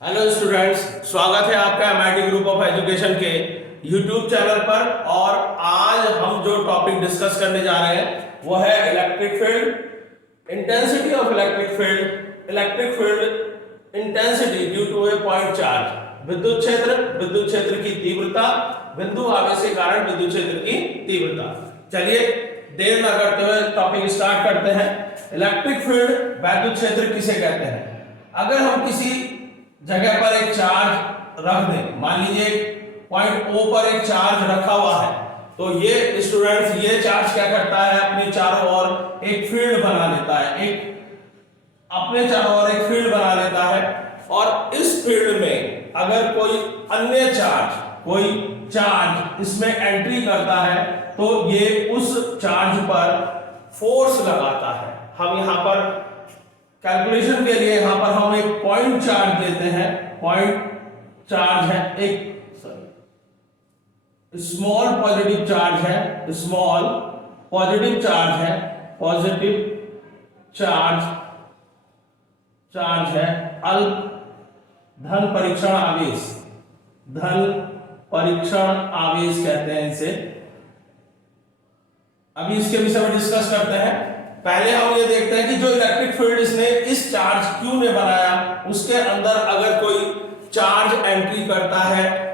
Hello students, स्वागत है आपका एमआईटी ग्रुप ऑफ एजुकेशन के यूट्यूब चैनल पर। और आज हम जो टॉपिक डिस्कस करने जा रहे हैं वो है electric field, intensity of electric field intensity due to a point charge. विद्युत क्षेत्र की तीव्रता, बिंदु आवेश के कारण विद्युत क्षेत्र की तीव्रता। चलिए देर ना करते हुए टॉपिक स्टार्ट करते हैं। इलेक्ट्रिक फील्ड, वैद्युत क्षेत्र किसे कहते हैं? अगर हम किसी जगह पर एक चार्ज रख दें, मान लीजिए पॉइंट O पर एक चार्ज रखा हुआ है, तो ये स्टूडेंट्स ये चार्ज क्या करता है, अपने चारों ओर एक फील्ड बना लेता है, अपने चारों ओर एक फील्ड बना लेता है। और इस फील्ड में अगर कोई अन्य चार्ज इसमें एंट्री करता है तो ये उस चार्ज पर फोर्स लगाता है। हम यहाँ पर कैलकुलेशन के लिए यहां पर हम एक पॉइंट चार्ज लेते हैं। पॉइंट चार्ज है, एक स्मॉल पॉजिटिव चार्ज है, स्मॉल पॉजिटिव चार्ज है, पॉजिटिव चार्ज है, अल्प धन परीक्षण आवेश कहते हैं इसे। अभी इसके विषय में डिस्कस करते हैं। पहले हम ये देखते हैं कि जो इलेक्ट्रिक फील्ड इसने इस चार्ज Q ने बनाया, उसके अंदर अगर कोई चार्ज एंट्री करता है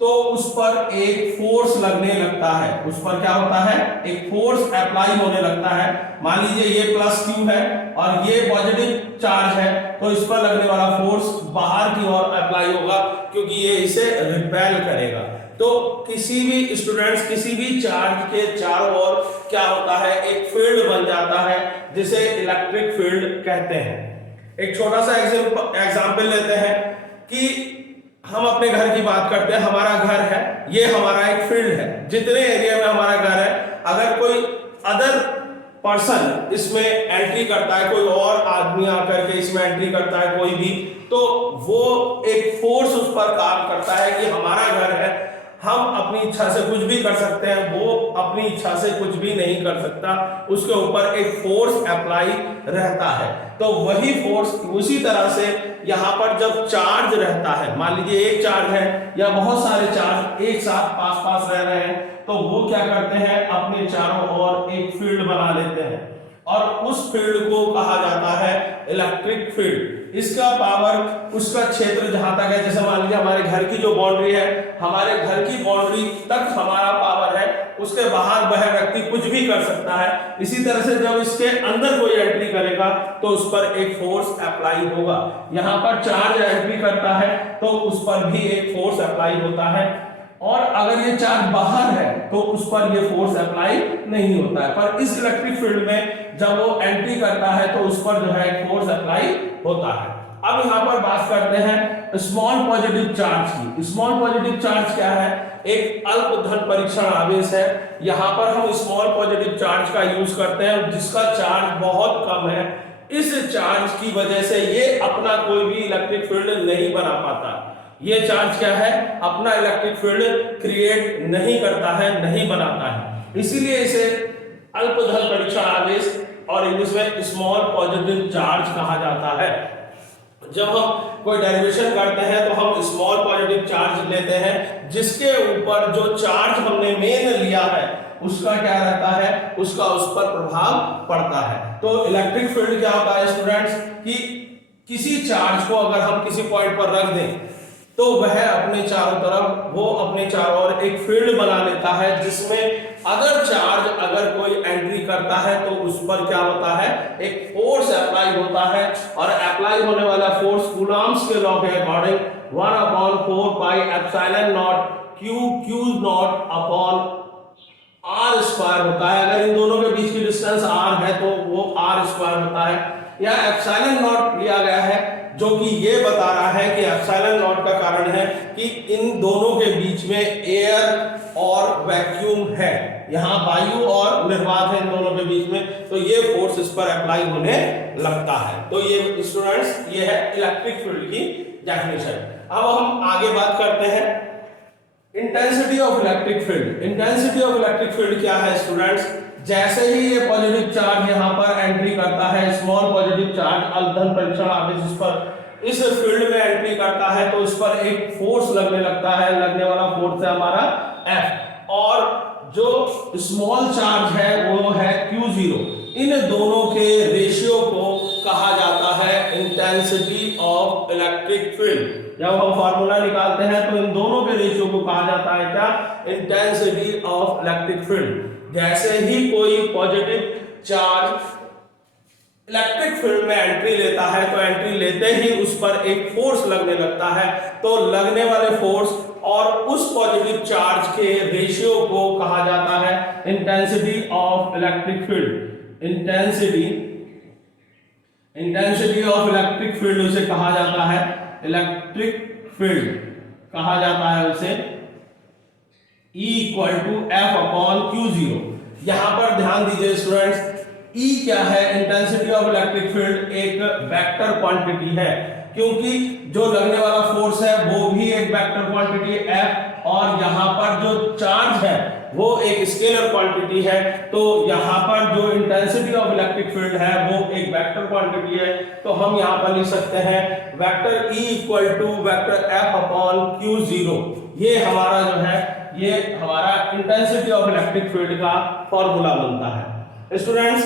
तो उस पर एक फोर्स लगने लगता है। उस पर क्या होता है? एक फोर्स अप्लाई होने लगता है। मान लीजिए ये प्लस Q है और ये पॉजिटिव चार्ज है, तो इस पर लगने वाला फोर्स बाहर की ओर अप्लाई होगा क्योंकि ये इसे रिपेल करेगा। तो किसी भी स्टूडेंट्स, किसी भी चार्ज के चारों ओर क्या होता है, एक फील्ड बन जाता है जिसे इलेक्ट्रिक फील्ड कहते हैं। एक छोटा सा एग्जांपल लेते हैं कि हम अपने घर की बात करते हैं। हमारा घर है, ये हमारा एक फील्ड है। जितने एरिया में हमारा घर है, अगर कोई अदर पर्सन इसमें एंट्री करता है, कोई और आदमी आकर के इसमें एंट्री करता है कोई भी, तो वो एक फोर्स उस पर काम करता है कि हमारा घर है, हम अपनी इच्छा से कुछ भी कर सकते हैं, वो अपनी इच्छा से कुछ भी नहीं कर सकता। उसके ऊपर एक फोर्स अप्लाई रहता है। तो वही फोर्स उसी तरह से यहाँ पर जब चार्ज रहता है, मान लीजिए एक चार्ज है या बहुत सारे चार्ज एक साथ पास रह रहे हैं, तो वो क्या करते हैं, अपने चारों ओर एक फील्ड बना लेते हैं और उस फील्ड को कहा जाता है इलेक्ट्रिक फील्ड। इसका पावर, उसका क्षेत्र जहां तक है, जैसे मान लीजिए हमारे घर की जो बाउंड्री है, हमारे घर की बाउंड्री तक हमारा पावर है, उसके बाहर वह व्यक्ति कुछ भी कर सकता है। इसी तरह से जब इसके अंदर कोई एंट्री करेगा तो उस पर एक फोर्स अप्लाई होगा। यहाँ पर चार्ज एंट्री करता है तो उस पर भी एक फोर्स अप्लाई होता है, और अगर ये चार्ज बाहर है तो उस पर ये फोर्स अप्लाई नहीं होता है। पर इस इलेक्ट्रिक फील्ड में जब वो एंट्री करता है तो उस पर जो है फोर्स अप्लाई होता है। अब यहाँ पर बात करते हैं स्मॉल पॉजिटिव चार्ज की। स्मॉल पॉजिटिव चार्ज क्या है? एक अल्प धन परीक्षण आवेश है। यहाँ पर हम स्मॉल पॉजिटिव चार्ज का यूज करते हैं जिसका चार्ज बहुत कम है। इस चार्ज की वजह से ये अपना कोई भी इलेक्ट्रिक फील्ड नहीं बना पाता। ये चार्ज क्या है? अपना इलेक्ट्रिक फील्ड क्रिएट नहीं करता है, नहीं बनाता है। इसीलिए इसे अल्पधन परीक्षण आवेश और इंग्लिश में स्मॉल पॉजिटिव चार्ज कहा जाता है। जब हम कोई डेरिवेशन करते हैं तो हम स्मॉल पॉजिटिव चार्ज लेते हैं, जिसके ऊपर जो चार्ज हमने मेन लिया है उसका क्या रहता है, उसका उस पर प्रभाव पड़ता है। तो इलेक्ट्रिक फील्ड क्या होता है स्टूडेंट्स, कि किसी चार्ज को अगर हम किसी पॉइंट पर रख दें तो वह अपने चारों तरफ, वो अपने चारों ओर एक फील्ड बना लेता है, जिसमें अगर कोई एंट्री करता है तो उस पर क्या होता है, एक फोर्स अप्लाई होता है। और अप्लाई होने वाला फोर्स कूलॉम्स के लॉ के according 1/4 pi epsilon not Q not upon R square होता है। अगर इन दोनों के बीच की डिस्टेंस R है तो वो R स्क्वायर होता है। या एप्सिलॉन नॉट लिया गया है जो कि ये बता रहा है कि एप्सिलॉन नॉट का कारण है कि इन दोनों के बीच में एयर और वैक्यूम है, यहाँ वायु और निर्वात है इन दोनों के बीच में, तो ये फोर्स इस पर अप्लाई होने लगता है। तो ये स्टूडेंट्स, ये है इलेक्ट्रिक फील्ड की डेफिनेशन। अब हम आगे बात करते हैं intensity of electric field. Intensity of electric field क्या है स्टूडेंट्स? जैसे ही ये पॉजिटिव चार्ज यहाँ पर एंट्री करता है, स्मॉल पॉजिटिव चार्ज अल्पधन परीक्षण आवेश इस पर इस फील्ड में एंट्री करता है तो उस पर एक फोर्स लगने लगता है, लगने वाला फोर्स है हमारा F, और जो स्मॉल चार्ज है वो है Q0। इन दोनों के रेशियो को कहा जाता है इंटेंसिटी ऑफ इलेक्ट्रिक फील्ड। जब हम फार्मूला निकालते हैं तो इन दोनों के रेशियो को कहा जाता है क्या, इंटेंसिटी ऑफ इलेक्ट्रिक फील्ड। जैसे ही कोई पॉजिटिव चार्ज इलेक्ट्रिक फील्ड में एंट्री लेता है तो एंट्री लेते ही उस पर एक फोर्स लगने लगता है, तो लगने वाले फोर्स और उस पॉजिटिव चार्ज के रेशियो को कहा जाता है intensity of electric field. Intensity of electric field उसे कहा जाता है, इलेक्ट्रिक फील्ड कहा जाता है उसे E = F/Q0। यहां पर ध्यान दीजिए स्टूडेंट्स, E क्या है, इंटेंसिटी ऑफ इलेक्ट्रिक फील्ड एक वेक्टर क्वांटिटी है, क्योंकि जो लगने वाला फोर्स है वो भी एक वेक्टर क्वांटिटी F, और यहाँ पर जो चार्ज है वो एक स्केलर क्वांटिटी है। तो यहाँ पर जो इंटेंसिटी ऑफ इलेक्ट्रिक फील्ड है वो एक वेक्टर क्वांटिटी है, तो हम यहाँ पर लिख सकते हैं वेक्टर E = वेक्टर F/Q0। ये हमारा जो है, ये हमारा इंटेंसिटी ऑफ इलेक्ट्रिक फील्ड का फॉर्मूला बनता है। स्टूडेंट्स,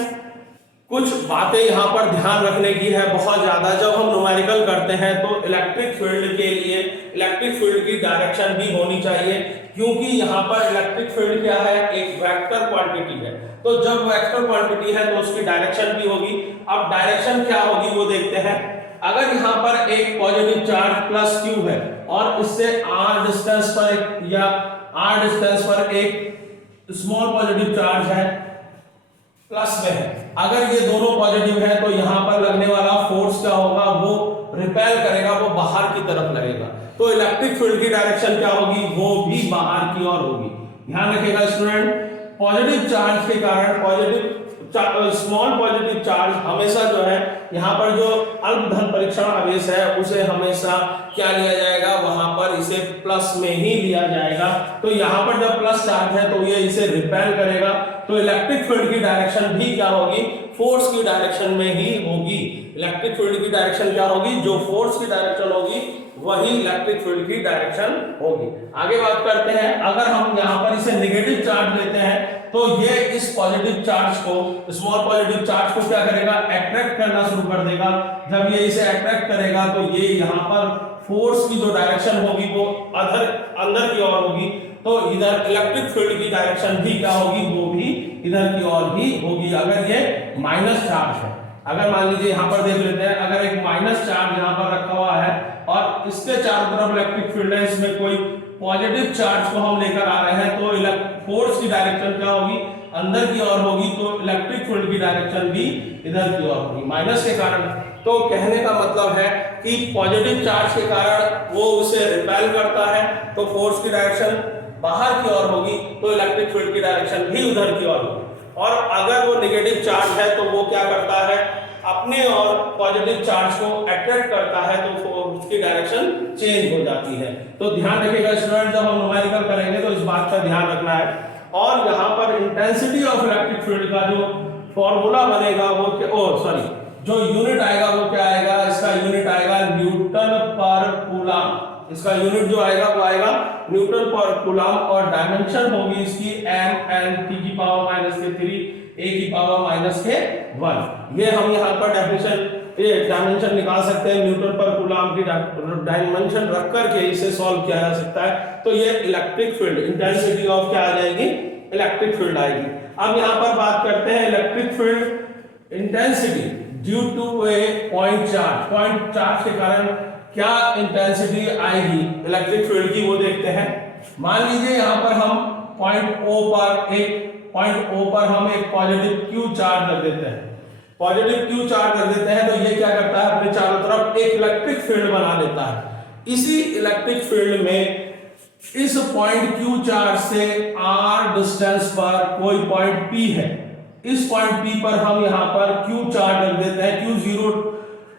कुछ बातें यहाँ पर ध्यान रखने की है बहुत ज्यादा। जब हम न्यूमेरिकल करते हैं तो इलेक्ट्रिक फील्ड के लिए इलेक्ट्रिक फील्ड की डायरेक्शन भी होनी चाहिए, क्योंकि यहाँ पर इलेक्ट्रिक फील्ड क्या है, एक वेक्टर क्वांटिटी है। तो जब वेक्टर क्वांटिटी है तो उसकी डायरेक्शन भी होगी। अब डायरेक्शन क्या होगी वो देखते हैं। अगर यहाँ पर एक पॉजिटिव चार्ज प्लस Q है और इससे r डिस्टेंस पर एक स्मॉल पॉजिटिव चार्ज है प्लस में है, अगर ये दोनों पॉजिटिव है तो यहाँ पर लगने वाला फोर्स क्या होगा, वो रिपेल करेगा, वो बाहर की तरफ लगेगा। तो इलेक्ट्रिक फील्ड की डायरेक्शन क्या होगी, वो भी बाहर की ओर होगी। ध्यान रखिएगा स्टूडेंट, पॉजिटिव चार्ज के कारण स्मॉल पॉजिटिव चार्ज हमेशा जो है, यहाँ पर जो अल्पधन परीक्षण आवेश है उसे हमेशा क्या लिया जाएगा, वहां पर इसे प्लस में ही लिया जाएगा। तो यहाँ पर जब प्लस चार्ज है तो ये इसे रिपेल करेगा, तो इलेक्ट्रिक फील्ड की डायरेक्शन भी क्या होगी, फोर्स की डायरेक्शन में ही होगी। इलेक्ट्रिक फील्ड की डायरेक्शन क्या होगी, जो फोर्स की डायरेक्शन होगी वही इलेक्ट्रिक फील्ड की डायरेक्शन होगी। आगे बात करते हैं, अगर हम यहाँ पर इसे नेगेटिव चार्ज लेते हैं तो ये इस पॉजिटिव चार्ज को, स्मॉल पॉजिटिव चार्ज को क्या करेगा, अट्रैक्ट करना शुरू कर देगा। जब ये इसे अट्रैक्ट करेगा तो ये यहाँ पर फोर्स की जो डायरेक्शन होगी वो अंदर की ओर होगी, तो इधर इलेक्ट्रिक फील्ड की डायरेक्शन भी क्या होगी, वो भी इधर की ओर ही होगी। अगर ये माइनस चार्ज है, अगर मान लीजिए यहाँ पर देख लेते हैं, अगर एक माइनस चार्ज यहाँ पर रखा हुआ है और इसके चारों तरफ इलेक्ट्रिक फील्ड है, इसमें कोई पॉजिटिव चार्ज को हम लेकर आ रहे हैं, तो फोर्स की डायरेक्शन क्या होगी, अंदर की ओर होगी, तो इलेक्ट्रिक फील्ड की डायरेक्शन भी इधर की ओर होगी माइनस के कारण। तो कहने का मतलब है कि पॉजिटिव चार्ज के कारण वो उसे रिपेल करता है, तो फोर्स की डायरेक्शन बाहर की ओर होगी, तो इलेक्ट्रिक फील्ड की डायरेक्शन भी उधर की ओर होगी। और अगर वो नेगेटिव चार्ज है तो वो क्या करता है, अपने और पॉजिटिव चार्ज को अट्रैक्ट करता है, तो उसकी डायरेक्शन चेंज हो जाती है। तो ध्यान रखिएगा स्टूडेंट, जब हम न्यूमेरिकल करेंगे तो इस बात का ध्यान रखना है। और यहाँ पर इंटेंसिटी ऑफ इलेक्ट्रिक फील्ड का जो फॉर्मूला बनेगा वो जो यूनिट आएगा वो क्या आएगा, इसका यूनिट आएगा न्यूटन पर कूलम। इसका यूनिट जो आएगा वो आएगा न्यूटन पर कूलम, और डायमेंशन होगी इसकी m/3 - 1। ये हम यहाँ पर डायमेंशन निकाल सकते हैं, न्यूटन पर कूलम की डायमेंशन रख करके इसे सॉल्व किया जा सकता है। तो ये इलेक्ट्रिक फील्ड, इंटेंसिटी ऑफ क्या आ जाएगी, इलेक्ट्रिक फील्ड आएगी। अब यहाँ पर बात करते हैं electric field intensity due to a point charge के कारण क्या इंटेंसिटी आएगी इलेक्ट्रिक फील्ड की, वो देखते हैं। मान लीजिए यहाँ पर हम पॉइंट O पर हम एक पॉजिटिव Q चार्ज रख देते हैं, तो ये क्या करता है, अपने चारों तरफ एक इलेक्ट्रिक फील्ड बना लेता है। इसी इलेक्ट्रिक फील्ड में इस पॉइंट Q चार्ज से r डिस्टेंस पर कोई पॉइंट P है, इस पॉइंट P पर हम यहाँ पर Q चार्ज रख देते हैं, Q0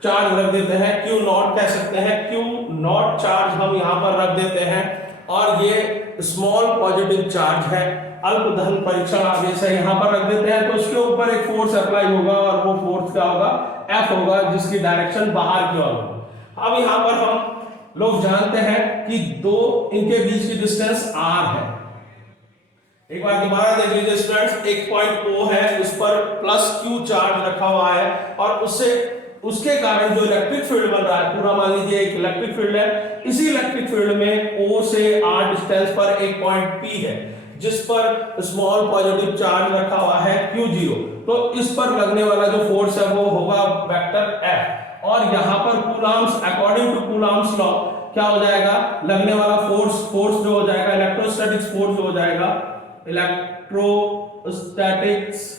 चार्ज रख देते हैं, Q0 कह सकते हैं, Q0 चार्ज हम यहाँ पर रख देते हैं। और ये स्मॉल पॉजिटिव चार्ज है, अल्पधन परीक्षण आवेश है, यहाँ पर रख देते हैं। तो इसके ऊपर एक फोर्स अप्लाई होगा और वो फोर्स क्या होगा, F होगा, जिसकी डायरेक्शन बाहर की ओर होगी। अब यहाँ पर हम लोग जानते हैं कि दो इनके बीच की डिस्टेंस r है। एक बार दोबारा देख लीजिए स्टूडेंट्स, एक पॉइंट O है, उस पर प्लस Q चार्ज रखा हुआ है और उसके कारण जो इलेक्ट्रिक फील्ड बन रहा है, पूरा मान लीजिए एक इलेक्ट्रिक फील्ड है, इसी इलेक्ट्रिक फील्ड में O से R डिस्टेंस पर एक पॉइंट P है जिस पर स्मॉल पॉजिटिव चार्ज रखा हुआ है Q0। तो इस पर लगने वाला जो फोर्स है वो होगा वेक्टर F, और यहाँ पर Coulomb's, according to Coulomb's law क्या हो जाएगा, लगने वाला फोर्स जो हो जाएगा, इलेक्ट्रोस्टैटिक्स फोर्स जो हो जाएगा, इलेक्ट्रोस्टैटिक्स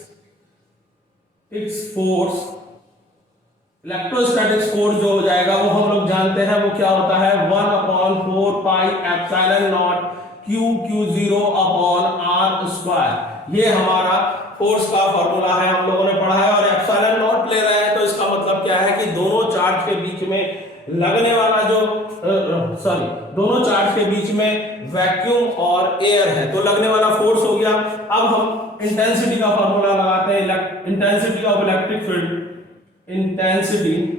फोर्स जो हो जाएगा वो हम लोग जानते हैं वो क्या होता है, 1/4 pi epsilon not Q0 upon R square. ये हमारा फोर्स का फॉर्मूला है, हम लोगों ने पढ़ा है। और एप्सिलॉन नॉट ले रहे हैं तो इसका मतलब क्या है कि दोनों चार्ज के बीच में लगने वाला जो दोनों चार्ज के बीच में वैक्यूम और एयर है, तो लगने वाला फोर्स हो गया। अब हम इंटेंसिटी का फॉर्मूला लगाते हैं, intensity of electric field, intensity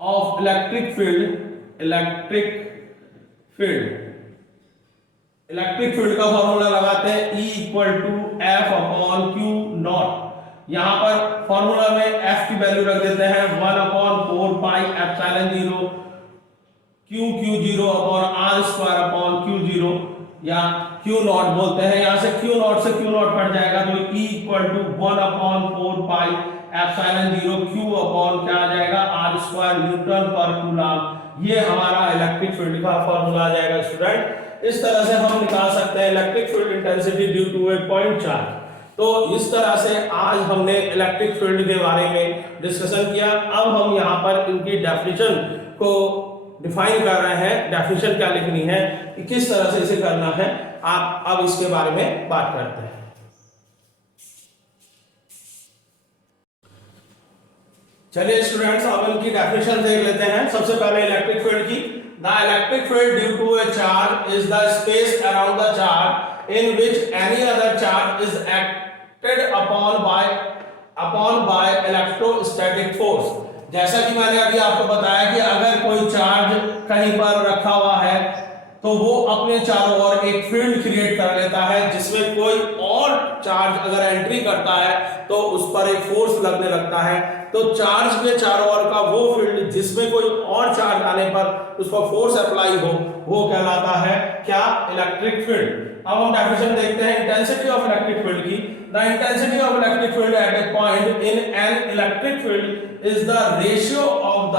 of electric field का फॉर्मूला लगाते हैं, E = F upon Q not. यहां पर फॉर्मूला में F की वैल्यू रख देते हैं 1/4 pi epsilon 0 Q0 upon R square upon Q0 या Q नॉट बोलते हैं। यहां से Q नॉट कट जाएगा तो E = 1/4 pi epsilon 0 Q upon क्या आ जाएगा, R स्क्वायर न्यूटन पर कूलम। ये हमारा इलेक्ट्रिक फील्ड का फॉर्मूला आ जाएगा स्टूडेंट। इस तरह से हम निकाल सकते हैं electric field intensity due to a point charge. तो इस तरह से आज हमने इलेक्ट्रिक फील्ड के बारे में डिस्कशन किया। अब हम यहाँ पर इनकी डेफिनेशन को डिफाइन कर रहे हैं, डेफिनेशन क्या लिखनी है, किस तरह से इसे करना है, आप अब इसके बारे में बात करते हैं। चलिए स्टूडेंट्स, अब इनकी डेफिनेशन देख लेते हैं। सबसे पहले इलेक्ट्रिक फील्ड की, the electric field due to a charge is the space around the charge in which any other charge is acted upon by electrostatic force। जैसा कि मैंने अभी आपको बताया कि अगर कोई चार्ज कहीं पर रखा हुआ है तो वो अपने चारों ओर एक फील्ड क्रिएट कर लेता है, जिसमें कोई और चार्ज अगर एंट्री करता है तो उस पर एक फोर्स लगने लगता है। तो चार्ज के चारों ओर का वो फील्ड जिसमें कोई और चार्ज आने पर उस पर फोर्स अप्लाई हो, वो कहलाता है क्या, इलेक्ट्रिक फील्ड। अब हम डेफिनेशन देखते हैं इंटेंसिटी ऑफ इलेक्ट्रिक फील्ड की। The intensity of electric field at a point in an electric field is the ratio of the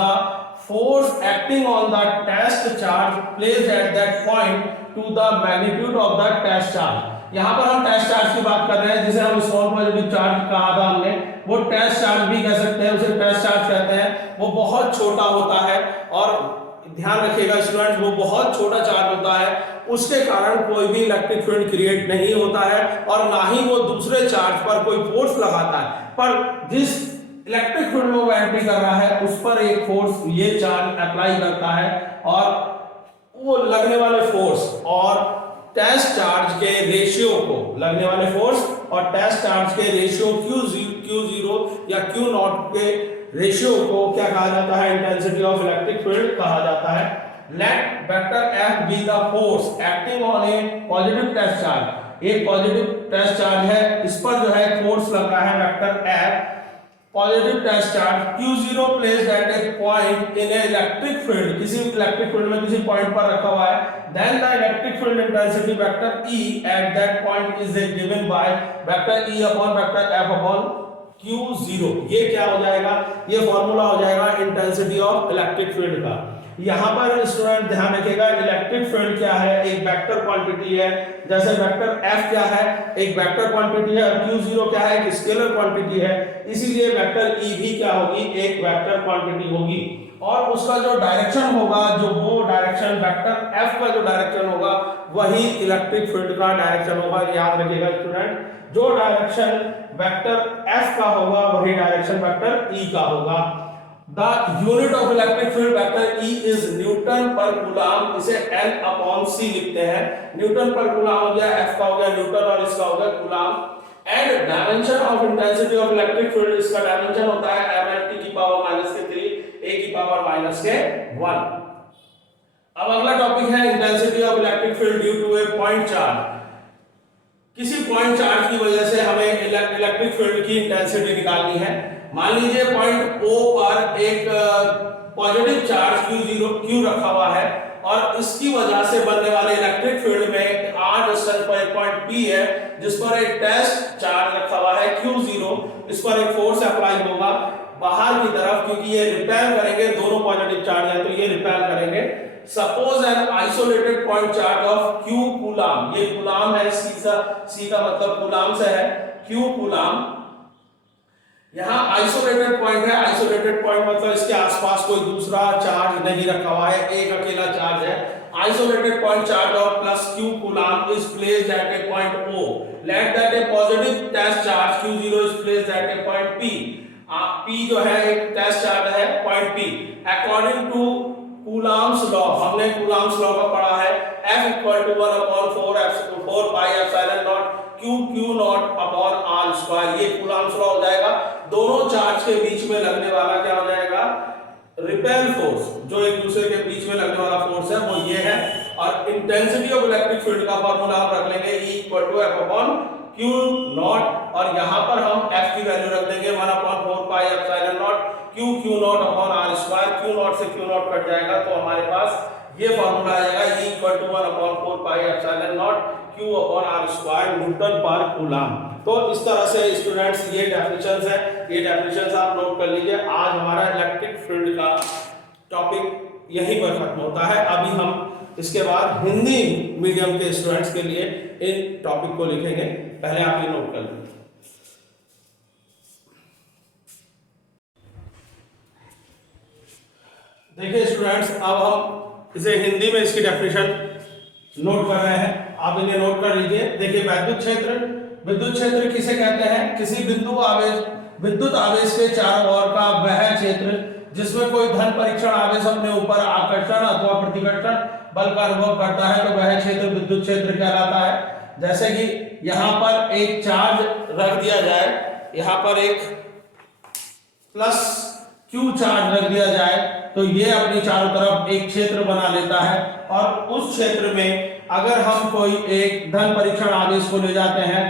force acting on the test charge placed at that point to the magnitude of the test charge। यहाँ पर हम test charge की बात कर रहे हैं, जिसे हम स्मॉल पॉजिटिव चार्ज कहा था हमने, वो टेस्ट चार्ज भी कह सकते हैं, उसे टेस्ट चार्ज कहते हैं। वो बहुत छोटा होता है और ध्यान रखिएगा स्टूडेंट, वो बहुत छोटा चार्ज होता है, उसके कारण कोई भी इलेक्ट्रिक फील्ड क्रिएट नहीं होता है और ना ही वो दूसरे चार्ज पर कोई फोर्स लगाता है। पर जिस इलेक्ट्रिक फील्ड में वो एंट्री कर रहा है उस पर एक फोर्स ये चार्ज अप्लाई करता है और वो लगने वाले फोर्स और टेस्ट चार्ज के रेशियो को, लगने वाले फोर्स और टेस्ट चार्ज के रेशियो Q0 या Q नॉट के रेशियो को क्या कहा जाता है, इंटेंसिटी ऑफ इलेक्ट्रिक फील्ड कहा जाता है। Let vector F be the force acting on a positive test charge. एक पॉजिटिव टेस्ट चार्ज है, इस पर जो है फोर्स लग रहा है vector F, positive test charge Q0 placed at a point in a electric field, किसी इलेक्ट्रिक फील्ड में किसी पॉइंट पर रखा हुआ है। Then the electric field intensity vector E at that point is given by vector E upon vector F upon Q0। ये क्या हो जाएगा, ये फॉर्मूला हो जाएगा इंटेंसिटी ऑफ इलेक्ट्रिक फील्ड का। यहाँ पर स्टूडेंट ध्यान रखिएगा, इलेक्ट्रिक फील्ड क्या है, एक वेक्टर क्वांटिटी है। जैसे वेक्टर F क्या है, एक वेक्टर क्वांटिटी है, और Q0 क्या है, एक स्केलर क्वांटिटी है। इसीलिए वेक्टर E भी क्या होगी, एक वेक्टर क्वांटिटी होगी और उसका जो डायरेक्शन होगा, जो वो डायरेक्शन वेक्टर F का जो डायरेक्शन होगा वही इलेक्ट्रिक फील्ड का डायरेक्शन होगा। याद रखिएगा स्टूडेंट, जो डायरेक्शन वेक्टर F का होगा वही डायरेक्शन वेक्टर E का होगा। The unit of electric field vector E is Newton पर कूलम, इसे N अपॉन C लिखते हैं। न्यूटन पर कूलम हो गया, F का हो गया न्यूटन और इसका हो गया coulomb. And dimension of intensity of electric field, इसका डायमेंशन होता है mn की पावर -3 a की पावर माइनस के 1। अब अगला टॉपिक है intensity of electric field due to a point charge. किसी पॉइंट चार्ज की वजह से हमें इलेक्ट्रिक फील्ड की इंटेंसिटी निकालनी है। मान लीजिए पॉइंट O पर एक पॉजिटिव चार्ज Q रखा हुआ है और इसकी वजह से बनने वाले इलेक्ट्रिक फील्ड में r डिस्टेंस पर एक पॉइंट P है जिस पर एक टेस्ट चार्ज रखा हुआ है Q0। इस पर एक फोर्स अप्लाई होगा बाहर की तरफ, क्योंकि ये रिपेल करेंगे, दोनों पॉजिटिव चार्ज है तो ये रिपेल करेंगे। Suppose an isolated point charge of Q coulomb, ये कूलाम है, C का मतलब कूलाम से है, Q कूलाम। यहाँ आइसोलेटेड पॉइंट है, आइसोलेटेड पॉइंट मतलब इसके आसपास कोई दूसरा चार्ज नहीं रखा हुआ है, एक अकेला चार्ज है। Isolated point charge of plus Q coulomb is placed at a point O, let that a positive test charge Q0 is placed at a point P। P जो है एक टेस्ट चार्ज है point P। According to Coulomb's law, हमने Coulomb's law का पढ़ा है, F equal to 1/4 pi epsilon not Q not upon r square. ये Coulomb's law हो जाएगा। दोनों चार्ज के बीच में लगने वाला क्या हो जाएगा, रिपेल फोर्स, जो एक दूसरे के बीच में लगने वाला फोर्स है वो ये है। और इंटेंसिटी ऑफ इलेक्ट्रिक फील्ड का फार्मूला हम रख लेंगे E equal to F upon Q not, और यहाँ पर हम F की वैल्यू रख देंगे 1/4 pi epsilon not Q not upon r square. Q not से Q नॉट कट जाएगा तो हमारे पास ये फार्मूला आ जाएगा E equal to 1/4 pi epsilon not Q upon r square newton पर कूलाम। तो इस तरह से स्टूडेंट्स ये डेफिनेशंस है, ये डेफिनेशंस आप नोट कर लीजिए। आज हमारा इलेक्ट्रिक फील्ड का टॉपिक यहीं पर खत्म होता है। अभी हम इसके बाद हिंदी मीडियम के स्टूडेंट्स के लिए इन टॉपिक को लिखेंगे, पहले आप ये नोट कर लीजिए। देखिए स्टूडेंट्स, अब हम इसे हिंदी में इसकी डेफिनेशन नोट कर रहे हैं, आप इन्हें नोट कर लीजिए। देखिए विद्युत क्षेत्र किसे कहते हैं, किसी विद्युत आवेश के चारों ओर का वह क्षेत्र जिसमें कोई धन परीक्षण आवेश अपने ऊपर आकर्षण अथवा प्रतिकर्षण बल का अनुभव करता है तो वह क्षेत्र विद्युत क्षेत्र कहलाता है। जैसे कि यहाँ पर एक चार्ज रख दिया जाए, यहाँ पर एक प्लस Q चार्ज रख दिया जाए तो ये अपनी चारों तरफ एक क्षेत्र बना लेता है, और उस क्षेत्र में अगर हम कोई एक धन परीक्षण आवेश को ले जाते हैं,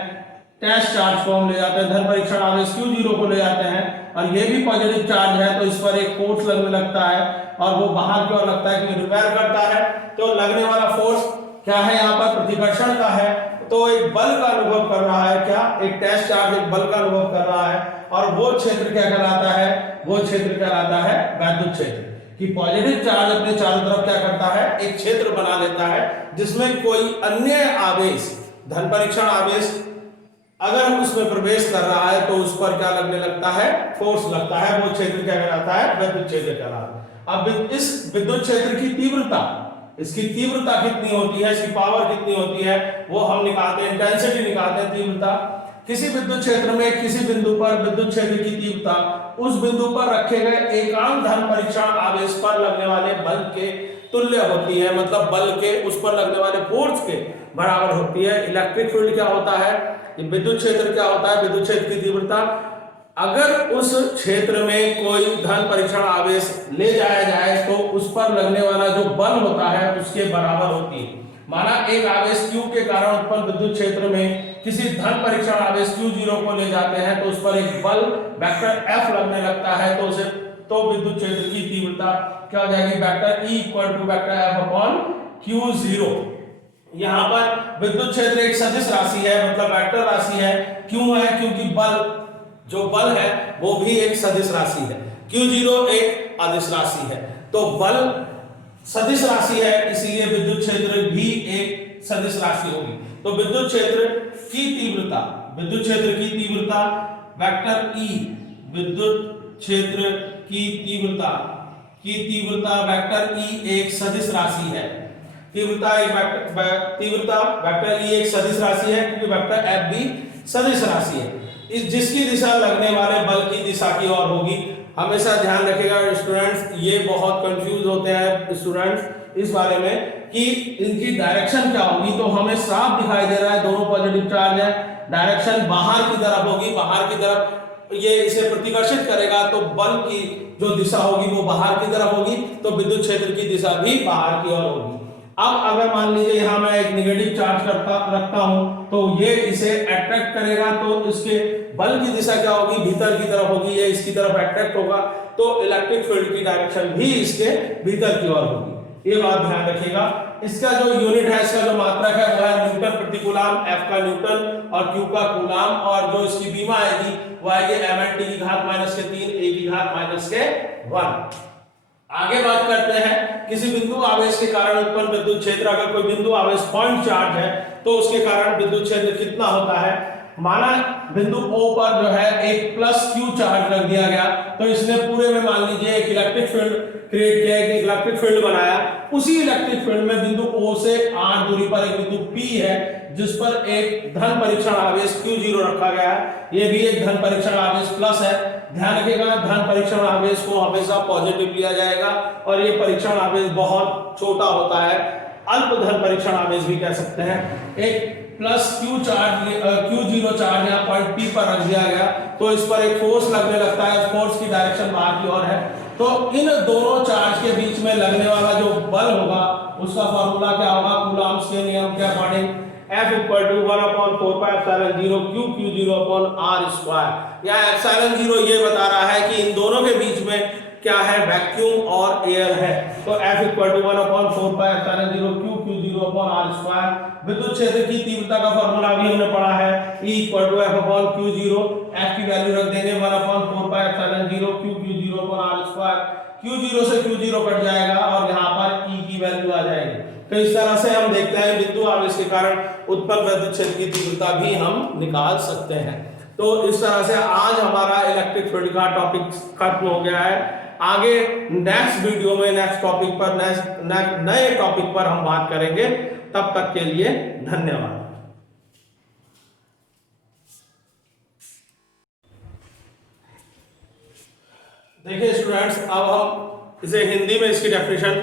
टेस्ट चार्ज को हम ले जाते हैं, धन परीक्षण आवेश Q0 को ले जाते हैं और ये भी पॉजिटिव चार्ज है तो इस पर एक फोर्स लगने लगता है और वो बाहर की ओर लगता है कि रिपेल करता है। तो लगने वाला फोर्स क्या है, यहाँ पर प्रतिकर्षण का है, तो एक बल का अनुभव कर रहा है, क्या एक टेस्ट चार्ज एक बल का अनुभव कर रहा है, और वो क्षेत्र क्या कहलाता है, वो क्षेत्र कहलाता है वैद्युत क्षेत्र। कि पॉजिटिव चार्ज अपने चारों तरफ क्या करता है, एक क्षेत्र बना लेता है जिसमें कोई अन्य आवेश, धन परीक्षण आवेश अगर उसमें प्रवेश कर रहा है तो उस पर क्या लगने लगता है, फोर्स लगता है, वो क्षेत्र क्या कहलाता है, विद्युत क्षेत्र कहलाता है। अब इस विद्युत क्षेत्र की तीव्रता, इसकी तीव्रता कितनी होती है, इसकी पावर कितनी होती है, वो हम निकालते हैं, इंटेंसिटी निकालते हैं, तीव्रता। किसी विद्युत क्षेत्र में किसी बिंदु पर विद्युत क्षेत्र की तीव्रता उस बिंदु पर रखे गए एकांक धन परीक्षण आवेश पर लगने वाले बल के तुल्य होती है, मतलब बल के उस पर लगने वाले फोर्स के बराबर होती है। इलेक्ट्रिक फील्ड क्या होता है, विद्युत क्षेत्र क्या होता है, विद्युत क्षेत्र की तीव्रता अगर उस क्षेत्र में कोई धन परीक्षण आवेश ले जाया जाए तो उस पर लगने वाला जो बल होता है उसके बराबर होती है। माना एक आवेश Q के कारण उत्पन्न विद्युत क्षेत्र में किसी धन परीक्षण आवेश Q0 को ले जाते हैं तो उस पर एक बल वेक्टर F लगने लगता है, तो उसे तो विद्युत क्षेत्र की तीव्रता क्या हो जाएगी, vector E equal to vector F upon Q0। यहाँ पर विद्युत क्षेत्र एक सदिश राशि है, मतलब वेक्टर राशि है, क्यों है, क्योंकि बल जो बल है वो भी एक सदिश राशि है, Q0 एक अदिश राशि है, तो बल सदिश राशि है इसीलिए विद्युत क्षेत्र भी एक सदिश राशि होगी। तो विद्युत क्षेत्र की तीव्रता, विद्युत क्षेत्र की तीव्रता वेक्टर E, विद्युत क्षेत्र की तीव्रता वेक्टर E एक सदिश राशि है। तीव्रता वेक्टर E एक सदिश राशि है क्योंकि वेक्टर F भी सदिश राशि है, इस जिसकी दिशा लगने वाले बल की दिशा की ओर होगी। हमेशा ध्यान रखिएगा स्टूडेंट्स, ये बहुत कंफ्यूज होते हैं स्टूडेंट्स इस बारे में कि इनकी डायरेक्शन क्या होगी, तो हमें साफ दिखाई दे रहा है दोनों पॉजिटिव चार्ज है, डायरेक्शन बाहर की तरफ होगी, बाहर की तरफ ये इसे प्रतिकर्षित करेगा तो बल की जो दिशा होगी वो बाहर की तरफ होगी, तो विद्युत क्षेत्र की दिशा भी बाहर की ओर होगी। अब अगर मान लीजिए यहाँ मैं एक नेगेटिव चार्ज रखता हूं तो ये इसे अट्रैक्ट करेगा, तो इसके बल की दिशा क्या होगी, भीतर की तरफ होगी, ये इसकी तरफ अट्रैक्ट होगा, तो इलेक्ट्रिक फील्ड की डायरेक्शन भी इसके भीतर की ओर होगी। ये बात ध्यान रखिएगा। इसका जो यूनिट है, इसका जो मात्रक है वो है न्यूटन प्रति कूलाम, F का न्यूटन और Q का कूलाम, और जो इसकी बीमा आएगी वो आएगी mn की घात -3 a की घात -1। आगे बात करते हैं किसी बिंदु आवेश के कारण उत्पन्न विद्युत क्षेत्र। अगर कोई बिंदु आवेश पॉइंट चार्ज है तो उसके कारण विद्युत क्षेत्र कितना होता है। माना बिंदु O पर जो है एक +Q चार्ज रख दिया गया, तो इसने पूरे में मान लीजिए एक इलेक्ट्रिक फील्ड क्रिएट किया, एक इलेक्ट्रिक फील्ड बनाया। उसी इलेक्ट्रिक फील्ड में बिंदु O से r दूरी पर एक बिंदु P है जिस पर एक धन परीक्षण आवेश Q0 रखा गया है। ये भी एक धन परीक्षण आवेश प्लस है। ध्यान रखिएगा, धन परीक्षण आवेश को हमेशा पॉजिटिव लिया जाएगा और ये परीक्षण आवेश बहुत छोटा होता है, अल्प धन परीक्षण आवेश भी कह सकते हैं। एक +Q चार्ज Q0 चार्ज यहाँ पॉइंट P पर रख दिया गया, तो इस पर एक फोर्स लगने लगता है, फोर्स की डायरेक्शन बाहर की ओर है। तो इन दोनों चार्ज के बीच में लगने वाला जो बल होगा उसका फॉर्मूला क्या होगा, कूलॉम्स के नियम के अकॉर्डिंग F = 1/4πε0 Q/r²। यहाँ ε0 ये बता रहा है कि इन दोनों के बीच में क्या है, वैक्यूम और एयर है। तो F = 1/4πε0 Q/r²। विद्युत क्षेत्र की तीव्रता का फॉर्मूला भी हमने पढ़ा है, E = F/Q0। F की वैल्यू रख देंगे 1/4πε0 Q/r²। Q0 से Q0 कट जाएगा और यहाँ पर E की वैल्यू आ जाएगी। तो इस तरह से हम देखते हैं बिंदु आवेश के कारण उत्पन्न विद्युत क्षेत्र की तीव्रता भी हम निकाल सकते हैं। तो इस तरह से आज हमारा इलेक्ट्रिक फील्ड का टॉपिक खत्म हो गया है। आगे नेक्स्ट वीडियो में नेक्स्ट टॉपिक पर नए टॉपिक पर हम बात करेंगे। तब तक के लिए धन्यवाद। देखिए स्टूडेंट्स, अब हम इसे हिंदी में इसकी डेफिनेशन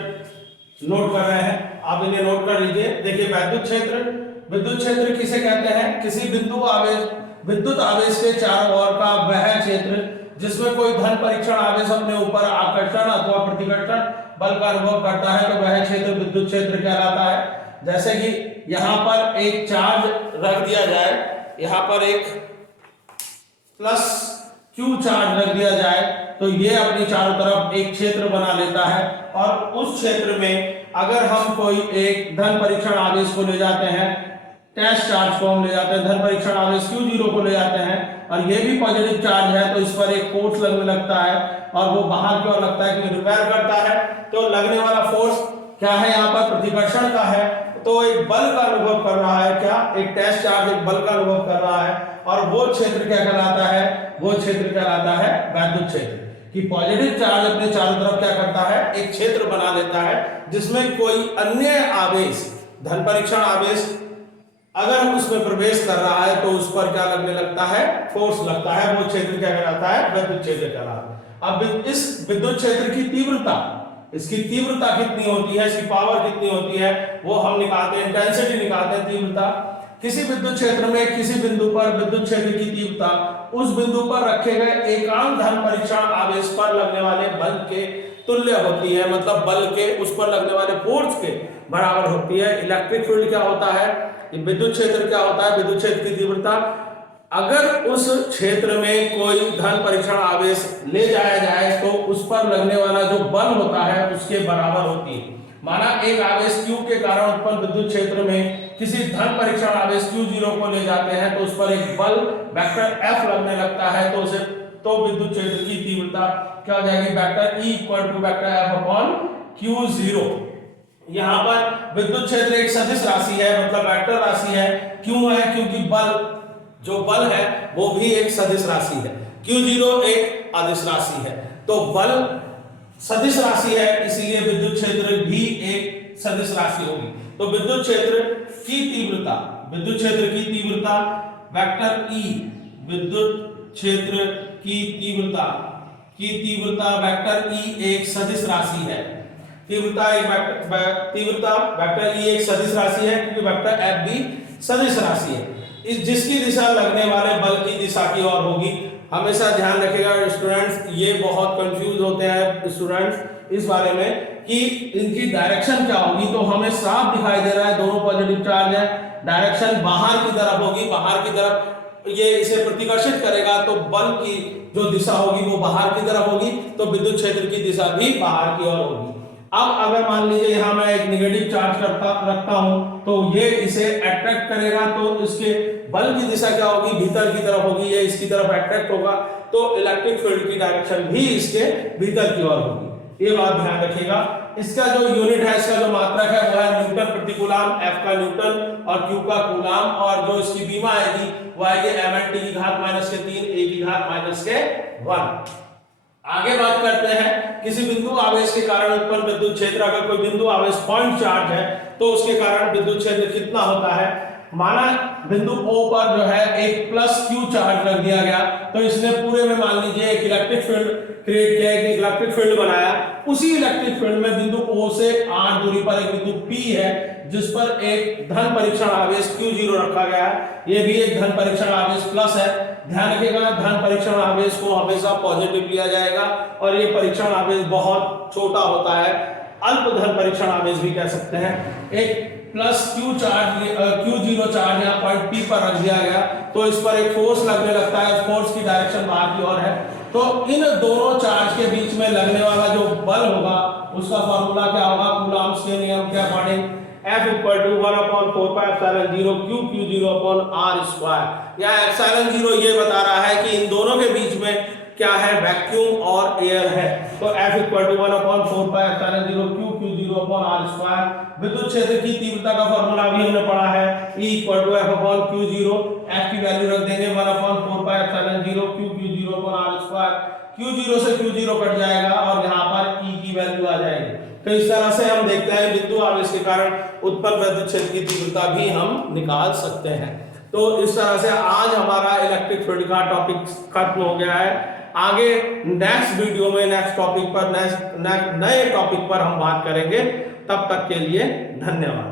नोट कर रहे हैं, आप इन्हें नोट कर लीजिए। देखिए विद्युत क्षेत्र किसे कहते हैं, किसी विद्युत आवेश के चारों ओर का वह क्षेत्र जिसमें कोई धन परीक्षण आवेश अपने ऊपर आकर्षण अथवा प्रतिकर्षण बल का अनुभव करता है, तो वह क्षेत्र विद्युत क्षेत्र कहलाता है। जैसे कि यहाँ पर एक चार्ज रख दिया जाए, यहाँ पर एक +Q चार्ज रख दिया जाए, तो ये अपनी चारों तरफ एक क्षेत्र बना लेता है। और उस क्षेत्र में अगर हम कोई एक धन परीक्षण आवेश को ले जाते हैं, टेस्ट चार्ज को हम ले जाते हैं, धन परीक्षण आवेश Q0 को ले जाते हैं, और ये भी पॉजिटिव चार्ज है, तो इस पर एक फोर्स लगने लगता है और वो बाहर की ओर लगता है कि रिपेयर करता है। तो लगने वाला फोर्स क्या है, यहाँ पर प्रतिकर्षण का है, तो एक बल का अनुभव कर रहा है। क्या, एक टेस्ट चार्ज एक बल का अनुभव कर रहा है, और वो क्षेत्र क्या कहलाता है, वो क्षेत्र कहलाता है वैद्युत क्षेत्र। कि पॉजिटिव चार्ज अपने चारों तरफ क्या करता है, एक क्षेत्र बना लेता है जिसमें कोई अन्य आवेश, धन परीक्षण आवेश अगर उसमें प्रवेश कर रहा है तो उस पर क्या लगने लगता है, फोर्स लगता है। वो क्षेत्र क्या कहलाता है, विद्युत क्षेत्र कहलाता है। अब इस विद्युत क्षेत्र की तीव्रता, इसकी तीव्रता कितनी होती है, इसकी पावर कितनी होती है, वो हम निकालते हैं, इंटेंसिटी निकालते हैं, तीव्रता। किसी विद्युत क्षेत्र में किसी बिंदु पर विद्युत क्षेत्र की तीव्रता उस बिंदु पर रखे गए एकांक धन परीक्षण आवेश पर लगने वाले बल के तुल्य होती है, मतलब बल के उस पर लगने वाले फोर्स के बराबर होती है। इलेक्ट्रिक फील्ड क्या होता है, विद्युत क्षेत्र क्या होता है, विद्युत क्षेत्र की तीव्रता अगर उस क्षेत्र में कोई धन परीक्षण आवेश ले जाया जाए तो उस पर लगने वाला जो बल होता है उसके बराबर होती है। माना एक आवेश Q के कारण उत्पन्न विद्युत क्षेत्र में किसी धन परीक्षण आवेश Q0 को ले जाते हैं तो उस पर एक बल वेक्टर F लगने लगता है, तो विद्युत क्षेत्र की तीव्रता क्या हो जाएगी, वेक्टर E = F/Q0। यहाँ पर विद्युत क्षेत्र एक सदिश राशि है, मतलब वेक्टर राशि है। क्यों है, क्योंकि जो बल है वो भी एक सदिश राशि है, Q0 एक अदिश राशि है। तो बल सदिश राशि है, इसीलिए विद्युत क्षेत्र भी एक सदिश राशि होगी। तो विद्युत क्षेत्र की तीव्रता वेक्टर E, विद्युत क्षेत्र की तीव्रता वेक्टर E एक सदिश राशि है। तीव्रता वेक्टर E एक सदिश राशि है क्योंकि वेक्टर F भी सदिश राशि है। जिसकी दिशा लगने वाले बल की दिशा की ओर होगी। हमेशा ध्यान रखिएगा स्टूडेंट्स, ये बहुत कंफ्यूज होते हैं स्टूडेंट्स इस बारे में कि इनकी डायरेक्शन क्या होगी। तो हमें साफ दिखाई दे रहा है दोनों पॉजिटिव चार्ज है, डायरेक्शन बाहर की तरफ होगी, बाहर की तरफ ये इसे प्रतिकर्षित करेगा तो बल की जो दिशा होगी वो बाहर की तरफ होगी, तो विद्युत क्षेत्र की दिशा भी बाहर की ओर होगी। अब अगर मान लीजिए यहां मैं एक नेगेटिव चार्ज रखता हूं तो ये इसे अट्रैक्ट करेगा, तो इसके बल की दिशा क्या होगी, भीतर की तरफ होगी, ये इसकी तरफ अट्रैक्ट होगा, तो इलेक्ट्रिक फील्ड की डायरेक्शन भी इसके भीतर की ओर होगी। ये बात ध्यान रखिएगा। इसका जो यूनिट है, इसका जो मात्रक है वो है न्यूटन प्रति कूलाम, F का न्यूटन और Q का कूलाम, और जो इसकी बीमा आएगी वो आएगी mn की घात -3 a की घात -1। आगे बात करते हैं किसी बिंदु आवेश के कारण उत्पन्न विद्युत क्षेत्र। अगर कोई बिंदु आवेश पॉइंट चार्ज है तो उसके कारण विद्युत क्षेत्र कितना होता है। माना बिंदु O पर जो है एक +Q चार्ज रख दिया गया, तो इसने पूरे में मान लीजिए एक इलेक्ट्रिक फील्ड क्रिएट किया, एक इलेक्ट्रिक फील्ड बनाया। उसी इलेक्ट्रिक फील्ड में बिंदु O से r दूरी पर एक बिंदु P है जिस पर एक धन परीक्षण आवेश Q0 रखा गया है, ये भी एक धन परीक्षण आवेश प्लस है। ध्यान रखिएगा धन परीक्षण आवेश को हमेशा पॉजिटिव लिया जाएगा और ये परीक्षण आवेश बहुत छोटा होता है, अल्प धन परीक्षण आवेश भी कह सकते हैं। एक +Q चार्ज Q0 चार्ज यहाँ पॉइंट P पर रख दिया गया, तो इस पर एक फोर्स लगने लगता है, फोर्स की डायरेक्शन बाहर की ओर है, तो इन दोनों चार्ज के बीच में लगने वाला जो बल होगा उसका फॉर्मूला क्या होगा, कूलॉम्स के नियम के अकॉर्डिंग F = 1/4πε0 Q/r²। यहाँ ε0 ये बता रहा है कि इन दोनों के बीच में क्या है, वैक्यूम और एयर है, तो F = 1/4πε0 Q/r²। विद्युत क्षेत्र की तीव्रता का फॉर्मूला भी हमने पढ़ा है, E = F/Q0, F की वैल्यू रख देंगे 1/4πε0 Q/r²। Q0 से Q0 कट जाएगा और यहाँ पर E की वैल्यू आ जाएगी। तो इस तरह से हम देखते हैं बिंदु आवेश के कारण उत्पन्न विद्युत क्षेत्र की तीव्रता भी हम निकाल सकते हैं। तो इस तरह से आज हमारा इलेक्ट्रिक फील्ड का टॉपिक खत्म हो गया है। आगे नेक्स्ट वीडियो में नेक्स्ट टॉपिक पर नए टॉपिक पर हम बात करेंगे। तब तक के लिए धन्यवाद।